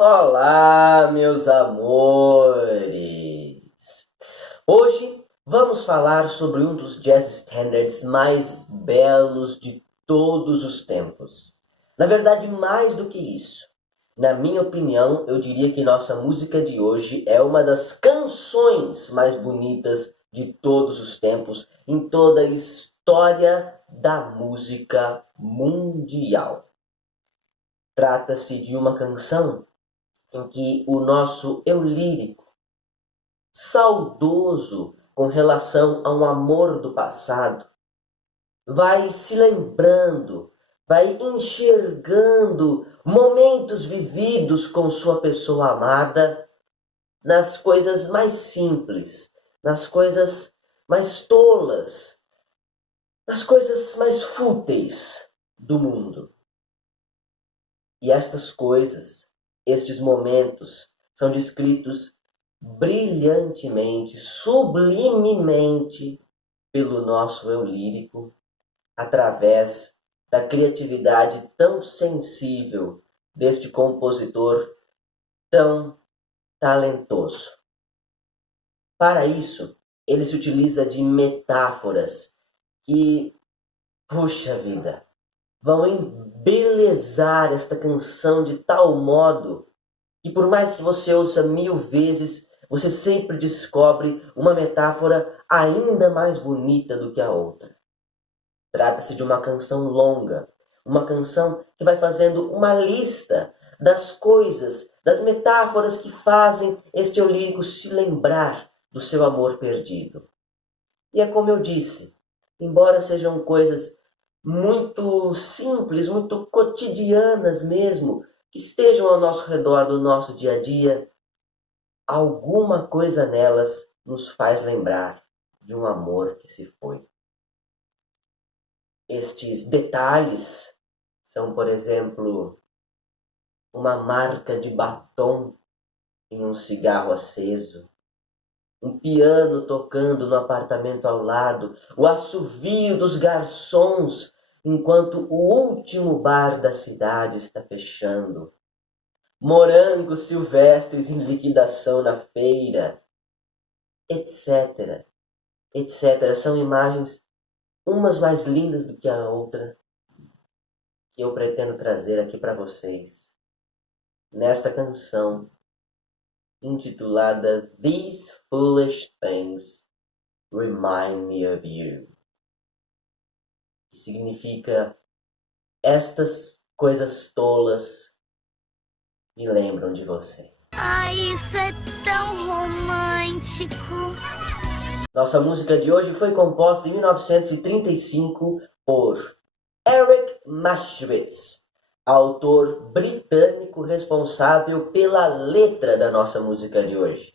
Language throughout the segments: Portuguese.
Olá, meus amores! Hoje vamos falar sobre um dos jazz standards mais belos de todos os tempos. Na verdade, mais do que isso. Na minha opinião, eu diria que nossa música de hoje é uma das canções mais bonitas de todos os tempos, em toda a história da música mundial. Trata-se de uma canção em que o nosso eu lírico, saudoso com relação a um amor do passado, vai se lembrando, vai enxergando momentos vividos com sua pessoa amada nas coisas mais simples, nas coisas mais tolas, nas coisas mais fúteis do mundo. E estas coisas, estes momentos, são descritos brilhantemente, sublimemente pelo nosso eu lírico, através da criatividade tão sensível deste compositor tão talentoso. Para isso, ele se utiliza de metáforas que, puxa vida, vão embelezar esta canção de tal modo que, por mais que você ouça 1000 vezes, você sempre descobre uma metáfora ainda mais bonita do que a outra. Trata-se de uma canção longa, uma canção que vai fazendo uma lista das coisas, das metáforas que fazem este eu lírico se lembrar do seu amor perdido. E é como eu disse, embora sejam coisas muito simples, muito cotidianas mesmo, que estejam ao nosso redor do nosso dia a dia, alguma coisa nelas nos faz lembrar de um amor que se foi. Estes detalhes são, por exemplo, uma marca de batom em um cigarro aceso, um piano tocando no apartamento ao lado, o assovio dos garçons enquanto o último bar da cidade está fechando, morangos silvestres em liquidação na feira, etc, etc. São imagens, umas mais lindas do que a outra, que eu pretendo trazer aqui para vocês, nesta canção intitulada These Foolish Things Remind Me of You, que significa estas coisas tolas me lembram de você. Ai, isso é tão romântico. Nossa música de hoje foi composta em 1935 por Eric Maschwitz, autor britânico responsável pela letra da nossa música de hoje.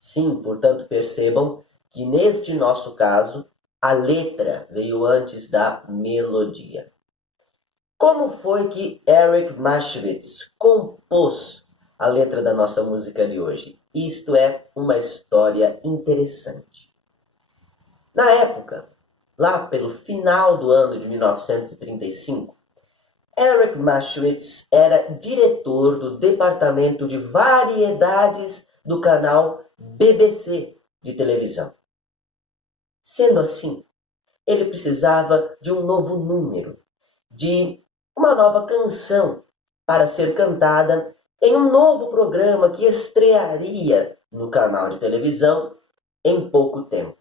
Sim, portanto, percebam que neste nosso caso, a letra veio antes da melodia. Como foi que Eric Maschwitz compôs a letra da nossa música de hoje? Isto é uma história interessante. Na época, lá pelo final do ano de 1935, Eric Maschwitz era diretor do departamento de variedades do canal BBC de televisão. Sendo assim, ele precisava de um novo número, de uma nova canção para ser cantada em um novo programa que estrearia no canal de televisão em pouco tempo.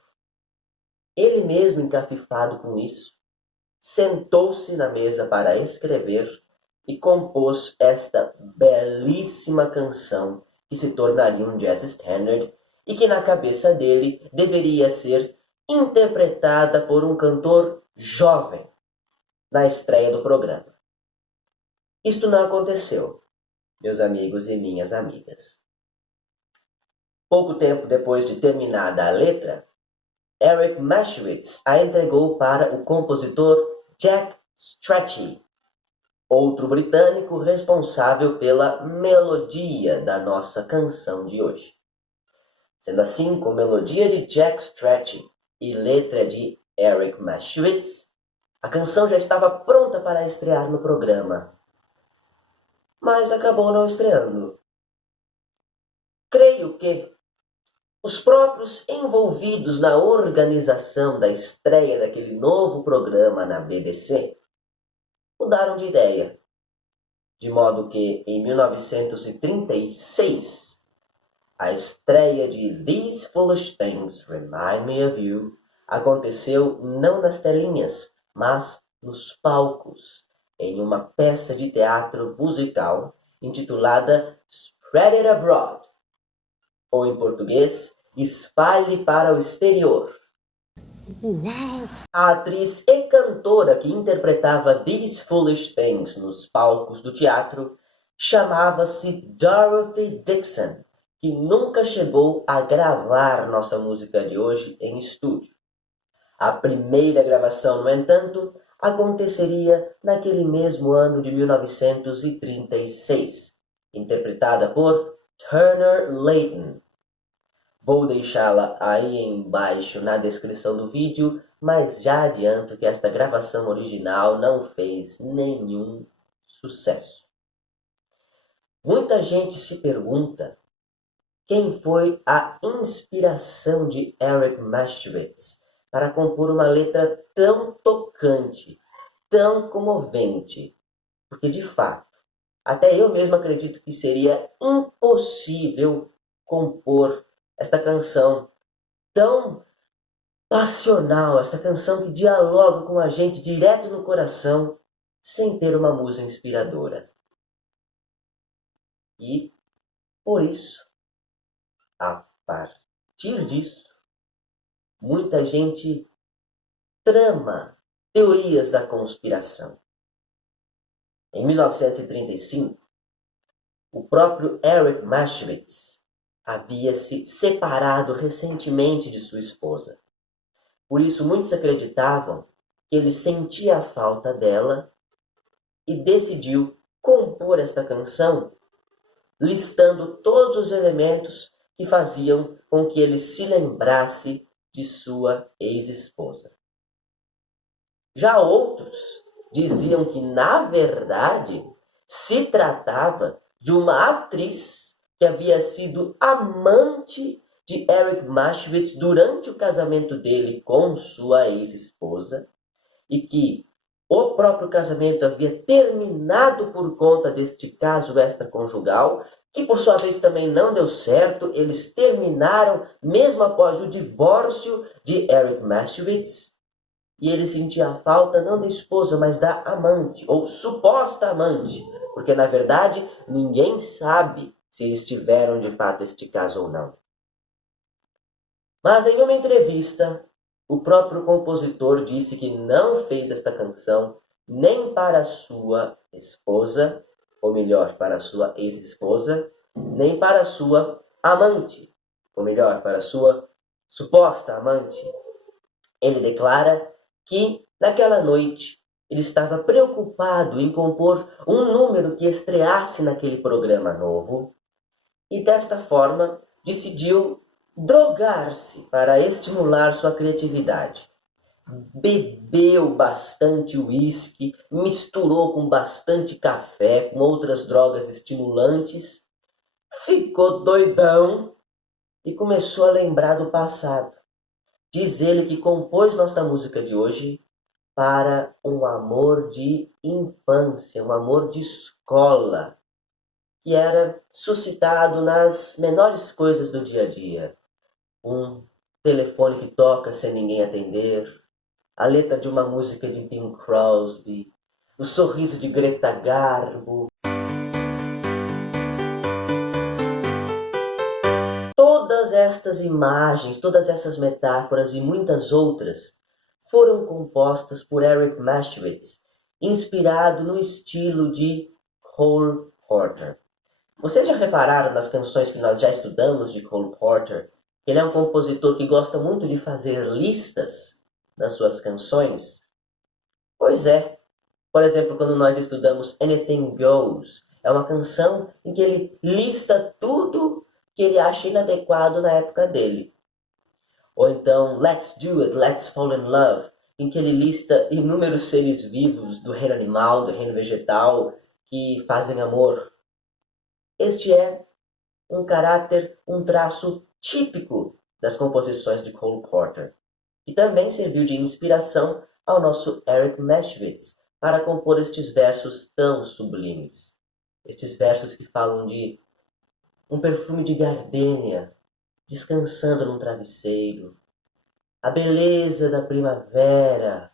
Ele mesmo, encafifado com isso, sentou-se na mesa para escrever e compôs esta belíssima canção que se tornaria um jazz standard e que na cabeça dele deveria ser interpretada por um cantor jovem na estreia do programa. Isto não aconteceu, meus amigos e minhas amigas. Pouco tempo depois de terminada a letra, Eric Maschwitz a entregou para o compositor Jack Strachey, outro britânico responsável pela melodia da nossa canção de hoje. Sendo assim, com melodia de Jack Strachey e letra de Eric Maschwitz, a canção já estava pronta para estrear no programa. Mas acabou não estreando, Creio que os próprios envolvidos na organização da estreia daquele novo programa na BBC mudaram de ideia, de modo que em 1936 a estreia de These Foolish Things Remind Me of You aconteceu não nas telinhas, mas nos palcos, em uma peça de teatro musical intitulada Spread It Abroad, ou em português, Espalhe para o Exterior. Uau! A atriz e cantora que interpretava These Foolish Things nos palcos do teatro chamava-se Dorothy Dixon, que nunca chegou a gravar nossa música de hoje em estúdio. A primeira gravação, no entanto, aconteceria naquele mesmo ano de 1936, interpretada por Turner Layton. Vou deixá-la aí embaixo na descrição do vídeo, mas já adianto que esta gravação original não fez nenhum sucesso. Muita gente se pergunta quem foi a inspiração de Eric Maschwitz para compor uma letra tão tocante, tão comovente, porque de fato, até eu mesmo acredito que seria impossível compor esta canção tão passional, esta canção que dialoga com a gente direto no coração, sem ter uma musa inspiradora. E, por isso, a partir disso, muita gente trama teorias da conspiração. Em 1935, o próprio Eric Maschwitz havia se separado recentemente de sua esposa. Por isso, muitos acreditavam que ele sentia a falta dela e decidiu compor esta canção, listando todos os elementos que faziam com que ele se lembrasse de sua ex-esposa. Já outros diziam que, na verdade, se tratava de uma atriz que havia sido amante de Eric Maschwitz durante o casamento dele com sua ex-esposa e que o próprio casamento havia terminado por conta deste caso extraconjugal, que por sua vez também não deu certo. Eles terminaram mesmo após o divórcio de Eric Maschwitz e ele sentia a falta não da esposa, mas da amante, ou suposta amante, porque na verdade ninguém sabe se eles tiveram de fato este caso ou não. Mas em uma entrevista, o próprio compositor disse que não fez esta canção nem para sua esposa, ou melhor, para sua ex-esposa, nem para sua amante, ou melhor, para sua suposta amante. Ele declara que, naquela noite, ele estava preocupado em compor um número que estreasse naquele programa novo e, desta forma, decidiu drogar-se para estimular sua criatividade. Bebeu bastante uísque, misturou com bastante café, com outras drogas estimulantes, ficou doidão e começou a lembrar do passado. Diz ele que compôs nossa música de hoje para um amor de infância, um amor de escola, que era suscitado nas menores coisas do dia a dia. Um telefone que toca sem ninguém atender, a letra de uma música de Bing Crosby, o sorriso de Greta Garbo. Todas estas imagens, todas essas metáforas e muitas outras foram compostas por Eric Maschwitz, inspirado no estilo de Cole Porter. Vocês já repararam nas canções que nós já estudamos de Cole Porter? Ele é um compositor que gosta muito de fazer listas nas suas canções? Pois é. Por exemplo, quando nós estudamos Anything Goes, é uma canção em que ele lista tudo que ele acha inadequado na época dele. Ou então Let's Do It, Let's Fall in Love, em que ele lista inúmeros seres vivos do reino animal, do reino vegetal, que fazem amor. Este é um caráter, um traço típico das composições de Cole Porter, que também serviu de inspiração ao nosso Eric Maschwitz para compor estes versos tão sublimes. Estes versos que falam de um perfume de gardênia descansando num travesseiro, a beleza da primavera,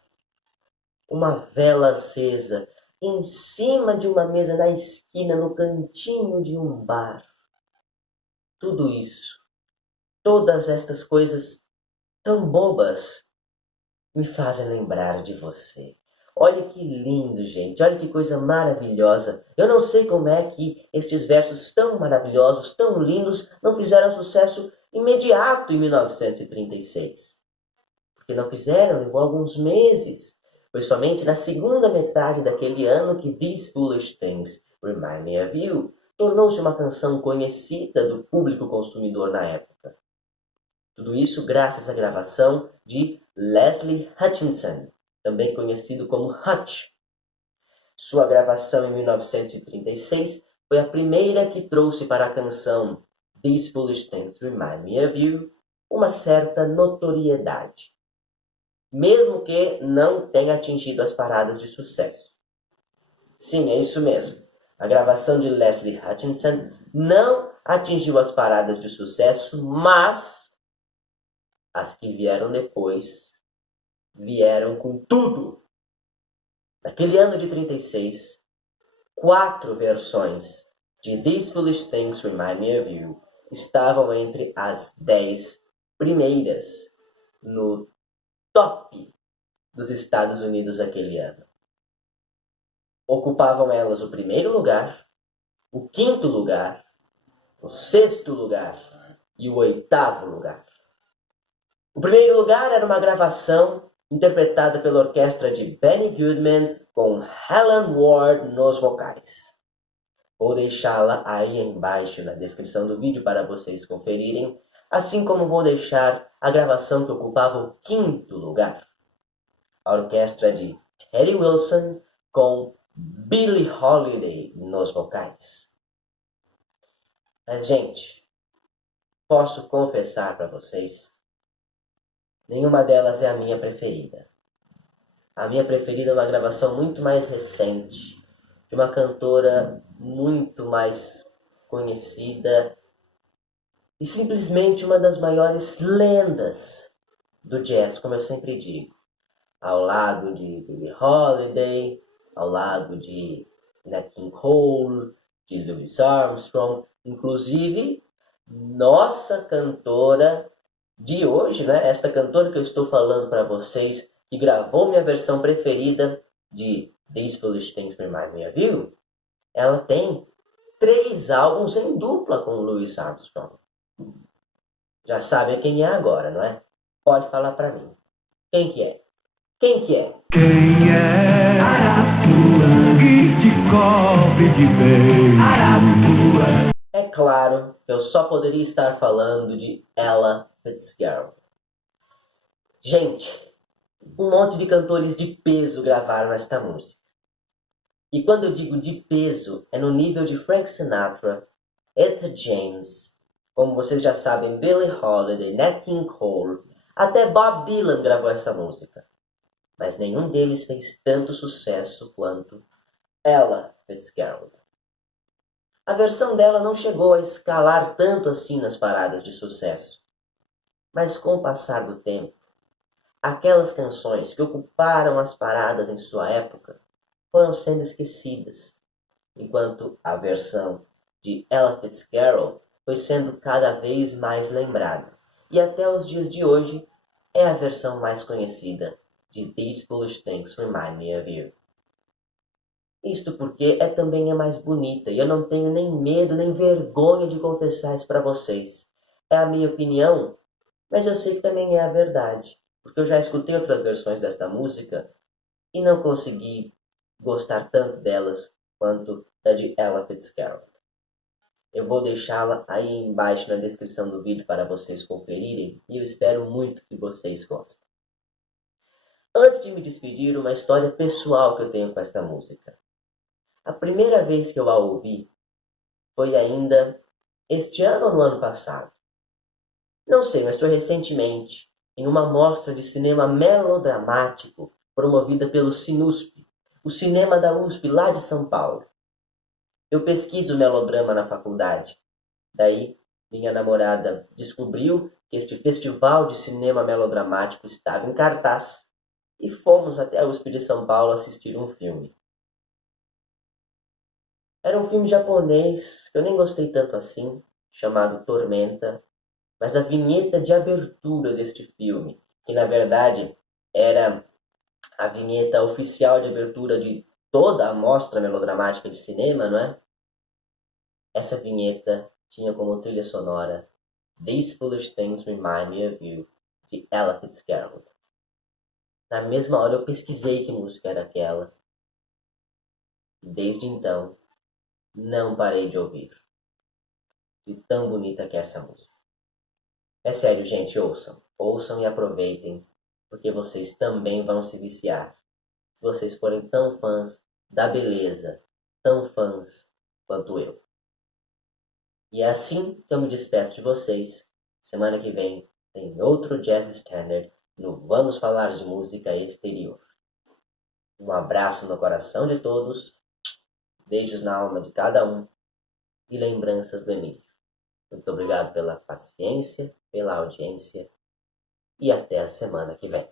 uma vela acesa em cima de uma mesa na esquina, no cantinho de um bar. Tudo isso, todas estas coisas tão bobas, me fazem lembrar de você. Olha que lindo, gente. Olha que coisa maravilhosa. Eu não sei como é que estes versos tão maravilhosos, tão lindos, não fizeram sucesso imediato em 1936. Porque não fizeram, levou alguns meses. Foi somente na segunda metade daquele ano que These Foolish Things Remind Me of You tornou-se uma canção conhecida do público consumidor na época. Tudo isso graças à gravação de Leslie Hutchinson, também conhecido como Hutch. Sua gravação em 1936 foi a primeira que trouxe para a canção These Foolish Things Remind Me of You uma certa notoriedade, mesmo que não tenha atingido as paradas de sucesso. Sim, é isso mesmo. A gravação de Leslie Hutchinson não atingiu as paradas de sucesso, mas as que vieram depois vieram com tudo. Naquele ano de 36, 4 versões de These Foolish Things Remind Me of You estavam entre as 10 primeiras no top dos Estados Unidos aquele ano. Ocupavam elas o primeiro lugar, o quinto lugar, o sexto lugar e o oitavo lugar. O primeiro lugar era uma gravação interpretada pela orquestra de Benny Goodman com Helen Ward nos vocais. Vou deixá-la aí embaixo na descrição do vídeo para vocês conferirem, assim como vou deixar a gravação que ocupava o quinto lugar. A orquestra de Teddy Wilson com Billie Holiday nos vocais. Mas, gente, posso confessar para vocês, nenhuma delas é a minha preferida. A minha preferida é uma gravação muito mais recente, de uma cantora muito mais conhecida e simplesmente uma das maiores lendas do jazz, como eu sempre digo. Ao lado de Billie Holiday, ao lado de Nat King Cole, de Louis Armstrong, inclusive nossa cantora de hoje, né? Esta cantora que eu estou falando para vocês, que gravou minha versão preferida de These Foolish Things Remind Me of You, ela tem 3 álbuns em dupla com Louis Armstrong. Já sabem quem é agora, não é? Pode falar para mim. Quem que é? Quem que é? Quem é Arapuã que te cobre de beijo? Arapuã. É claro que eu só poderia estar falando de Ella Fitzgerald. Gente, um monte de cantores de peso gravaram esta música. E quando eu digo de peso, é no nível de Frank Sinatra, Etta James, como vocês já sabem, Billie Holiday, Nat King Cole, até Bob Dylan gravou essa música. Mas nenhum deles fez tanto sucesso quanto Ella Fitzgerald. A versão dela não chegou a escalar tanto assim nas paradas de sucesso. Mas com o passar do tempo, aquelas canções que ocuparam as paradas em sua época foram sendo esquecidas, enquanto a versão de Ella Fitzgerald foi sendo cada vez mais lembrada. E até os dias de hoje é a versão mais conhecida de These Foolish Things Remind Me of You. Isto porque também é mais bonita, e eu não tenho nem medo nem vergonha de confessar isso para vocês. É a minha opinião, mas eu sei que também é a verdade, porque eu já escutei outras versões desta música e não consegui gostar tanto delas quanto da de Ella Fitzgerald. Eu vou deixá-la aí embaixo na descrição do vídeo para vocês conferirem, e eu espero muito que vocês gostem. Antes de me despedir, uma história pessoal que eu tenho com esta música. A primeira vez que eu a ouvi foi ainda este ano ou no ano passado? Não sei, mas foi recentemente, em uma mostra de cinema melodramático promovida pelo Sinusp, o cinema da USP lá de São Paulo. Eu pesquiso melodrama na faculdade. Daí, minha namorada descobriu que este festival de cinema melodramático estava em cartaz e fomos até a USP de São Paulo assistir um filme. Era um filme japonês que eu nem gostei tanto assim, chamado Tormenta, mas a vinheta de abertura deste filme, que na verdade era a vinheta oficial de abertura de toda a mostra melodramática de cinema, não é? Essa vinheta tinha como trilha sonora These Foolish Things Remind Me of You, de Ella Fitzgerald. Na mesma hora eu pesquisei que música era aquela. E desde então, não parei de ouvir. E tão bonita que é essa música. É sério, gente, ouçam. Ouçam e aproveitem, porque vocês também vão se viciar. Se vocês forem tão fãs da beleza, tão fãs quanto eu. E é assim que eu me despeço de vocês. Semana que vem tem outro Jazz Standard no Vamos Falar de Música Exterior. Um abraço no coração de todos, beijos na alma de cada um e lembranças do Emílio. Muito obrigado pela paciência, pela audiência e até a semana que vem.